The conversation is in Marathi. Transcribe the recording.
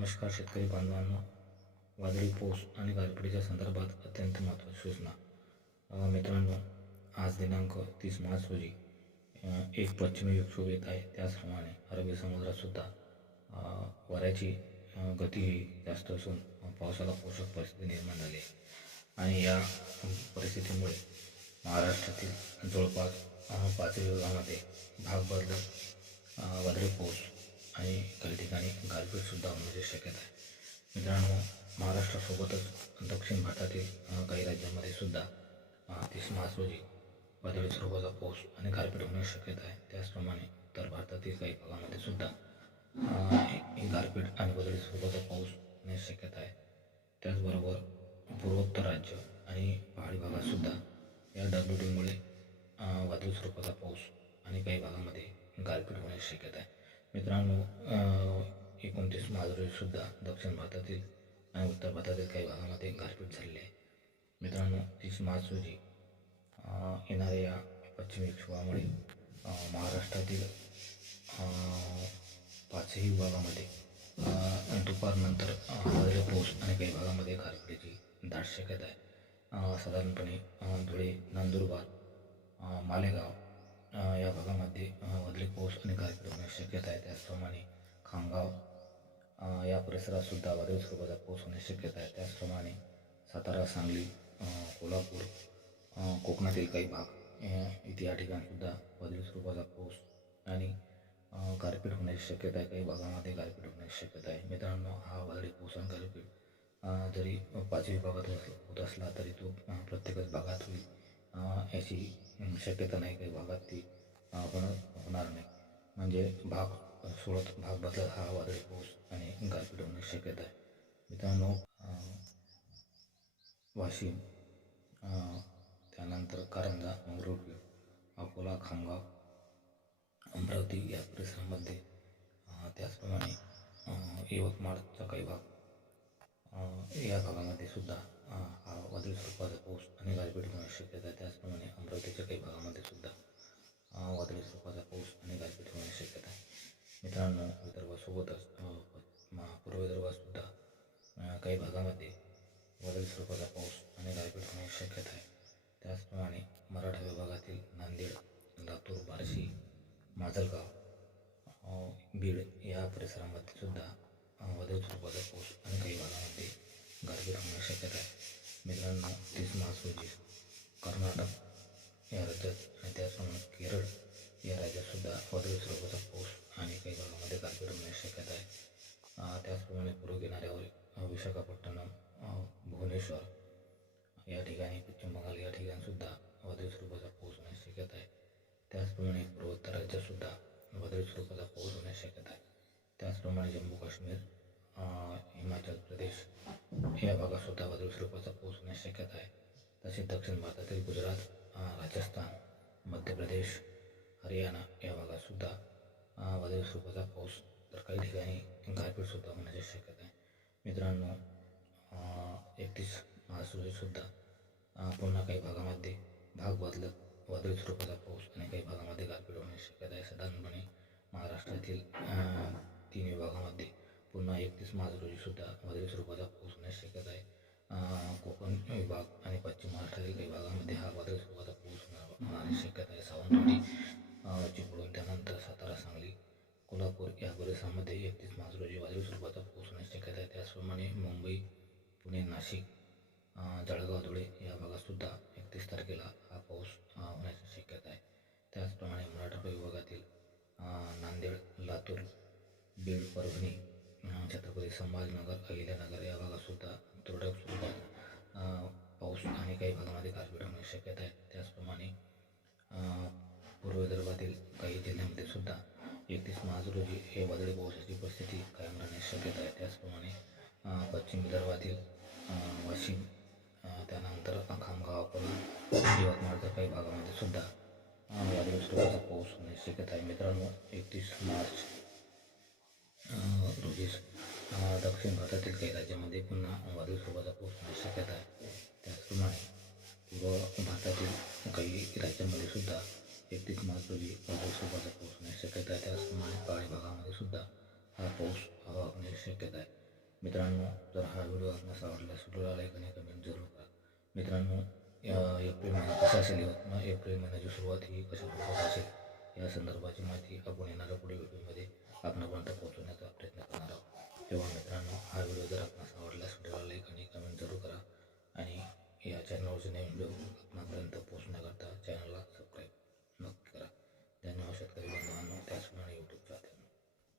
नमस्कार शेतकरी बांधवांनो. वादळी पाऊस आणि गारपिटीच्या संदर्भात अत्यंत महत्त्वाची सूचना. मित्रांनो, आज दिनांक 30 मार्च रोजी एक पश्चिमी विक्षोभ येत आहे. त्याचप्रमाणे अरबी समुद्रात सुद्धा वाऱ्याची गती जास्त असून पावसाला पोषक परिस्थिती निर्माण झाली आहे. आणि या परिस्थितीमुळे महाराष्ट्रातील जवळपास 5 विभागामध्ये भाग बदलत वादळी पाऊस आणि काही ठिकाणी गारपीटसुद्धा होण्याची शक्यता आहे. मित्रांनो, महाराष्ट्रासोबतच दक्षिण भारतातील काही राज्यांमध्ये सुद्धा 30 मार्च रोजी वादळी स्वरूपाचा पाऊस आणि गारपीट होण्याची शक्यता आहे. त्याचप्रमाणे उत्तर भारतातील काही भागामध्ये सुद्धा गारपीट आणि वादळी स्वरूपाचा पाऊस होण्याची शक्यता आहे. त्याचबरोबर पूर्वोत्तर राज्य आणि पहाडी भागात सुद्धा या WTमुळे वादळी स्वरूपाचा पाऊस आणि काही भागामध्ये गारपीट होण्याची शक्यता आहे. मित्रांनो, 29 मार्च रोजी सुद्धा दक्षिण भारतातील आणि उत्तर भारतातील काही भागामध्ये गारपीट झालेली आहे. मित्रांनो, 30 मार्च रोजी येणाऱ्या या पश्चिमी विक्षोभामुळे महाराष्ट्रातील 5ही विभागामध्ये दुपारनंतर वादळी पाऊस आणि काही भागामध्ये गारपीटीची दाट शक्यता आहे. साधारणपणे धुळे, नंदुरबार, मालेगाव या भागामध्ये वादळी पाऊस आणि गारपीट होण्याची शक्यता आहे. त्याचप्रमाणे खामगाव या परिसरात सुद्धा वादळी स्वरूपाचा पाऊस होण्याची शक्यता आहे. त्याचप्रमाणे सातारा, सांगली, कोल्हापूर, कोकणातील काही भाग या ठिकाणी सुद्धा वादळी स्वरूपाचा पाऊस आणि गारपीट होण्याची शक्यता आहे. काही भागामध्ये गारपीट होण्याची शक्यता आहे. मित्रांनो, हा वादळी पाऊस आणि गारपीट जरी 5 विभागात होत असला तरी तो प्रत्येकच भागात होईल याची शक्यता नाही. काही भागात ती होणार नाही. म्हणजे भाग बदलत हा वादळी पाऊस आणि गारपीट होण्याची शक्यता आहे. मित्रांनो, वाशिम, त्यानंतर कारंजा, मंगरुळपीर, अकोला, खामगाव, अमरावती या परिसरामध्ये, त्याचप्रमाणे यवतमाळचा काही भाग या भागामध्ये सुद्धा हा वादळी स्वरूपाचा पाऊस आणि गारपीट होण्याची शक्यता आहे. त्याचप्रमाणे अमरावतीच्या काही भागामध्ये सुद्धा वादळी स्वरूपाचा पाऊस आणि गारपीट होण्याची शक्यता आहे. मित्रांनो, विदर्भासोबतच पूर्व विदर्भात सुद्धा काही भागामध्ये वादळी स्वरूपाचा पाऊस आणि गारपीट होण्याची शक्यता आहे. त्याचप्रमाणे मराठा विभागातील नांदेड, लातूर, बार्शी, माजलगाव, बीड या परिसरामध्ये सुद्धा वादळी स्वरूपाचा पाऊस आणि काही भागामध्ये गारपीट होण्याची शक्यता आहे. मित्रांनो, 30 मार्च रोजी कर्नाटक या राज्यात आणि त्याचप्रमाणे केरळ या राज्यात सुद्धा वादळी स्वरूपाचा पाऊस आणि काही भागामध्ये गारपीट होण्याची शक्यता आहे. त्याचप्रमाणे पूर्व किनाऱ्यावर विशाखापट्टणम, भुवनेश्वर या ठिकाणी, पश्चिम बंगाल या ठिकाणी सुद्धा वादळी स्वरूपाचा पाऊस होण्याची शक्यता आहे. त्याचप्रमाणे पूर्वोत्तर राज्यात सुद्धा वादळी स्वरूपाचा पाऊस होण्याची शक्यता आहे. त्याचप्रमाणे जम्मू काश्मीर, हिमाचल प्रदेश या भागात सुद्धा वादळी स्वरूपाचा पाऊस होण्याची शक्यता आहे. तसेच दक्षिण भारतातील गुजरात, राजस्थान, मध्य प्रदेश, हरियाणा या भागात सुद्धा वादळी स्वरूपाचा पाऊस तर काही ठिकाणी गारपीटसुद्धा होण्याची शक्यता आहे. मित्रांनो, 31 मार्च रोजी सुद्धा पुन्हा काही भागामध्ये भाग बदलत वादळी स्वरूपाचा पाऊस आणि काही भागामध्ये गारपीट होण्याची शक्यता आहे. साधारणपणे महाराष्ट्रातील 3 विभागामध्ये पुन्हा 31 मार्च रोजी सुद्धा वादळी स्वरूपाचा पाऊस होण्याची शक्यता आहे. कोकण विभाग आणि पश्चिम महाराष्ट्रातील काही भागामध्ये हा वादळी स्वरूपाचा पाऊस होण्याची शक्यता आहे. सावंतवाडी, चिपळूण, त्यानंतर सातारा, सांगली, कोल्हापूर या परिसरामध्ये 31 मार्च रोजी वादळी स्वरूपाचा पाऊस होण्याची शक्यता आहे. त्याचप्रमाणे मुंबई, पुणे, नाशिक, जळगाव, धुळे या भागात सुद्धा 31 तारखेला हा पाऊस होण्याची शक्यता आहे. त्याचप्रमाणे मराठवाडा विभागातील नांदेड, लातूर, बीड, परभणी, छत्रपती संभाजीनगर, अहिल्यानगर या भागात सुद्धा तुरळक स्वरूपात पाऊस आणि काही भागामध्ये गारपीट होण्याची शक्यता आहे. त्याचप्रमाणे पूर्व विदर्भातील काही जिल्ह्यांमध्ये सुद्धा 31 मार्च रोजी हे वादळी पावसाची परिस्थिती कायम राहण्याची शक्यता आहे. त्याचप्रमाणे पश्चिम विदर्भातील वाशिम, त्यानंतर खामगाव, अकोला, यवतमाळच्या काही भागामध्ये सुद्धा वादळी स्वरूपाचा पाऊस होण्याची शक्यता आहे. मित्रांनो, 31 मार्च रोजीच दक्षिण भारतातील काही राज्यामध्ये पुन्हा वादळी स्वरूपाचा पाऊस होण्याची शक्यता आहे. त्याचप्रमाणे पूर्व भारतातील काही राज्यांमध्ये सुद्धा 31 मार्च रोजी वादळी स्वरूपाचा पाऊस होण्याची शक्यता आहे. त्याचप्रमाणे पहाडी भागामध्ये सुद्धा हा पाऊस होण्याची शक्यता आहे. मित्रांनो, जर हा व्हिडिओ आपणास आवडल्यास व्हिडिओला लाईक आणि कमेंट जरूर करा. मित्रांनो, एप्रिल महिना कसा असेल, एप्रिल महिन्याची सुरुवात ही कशा प्रकारे असेल या संदर्भाची माहिती आपण येणाऱ्या पुढील व्हिडिओमध्ये आपणापर्यंत पोहोचवण्याचा प्रयत्न करणार आहोत. तेव्हा मित्रांनो, हा व्हिडिओ जर आपणास आवडल्यास व्हिडिओला लाईक आणि कमेंट जरूर करा आणि या चॅनलवरचे नवीन व्हिडिओ आपणापर्यंत पोहोचण्याकरता चॅनलला सबस्क्राईब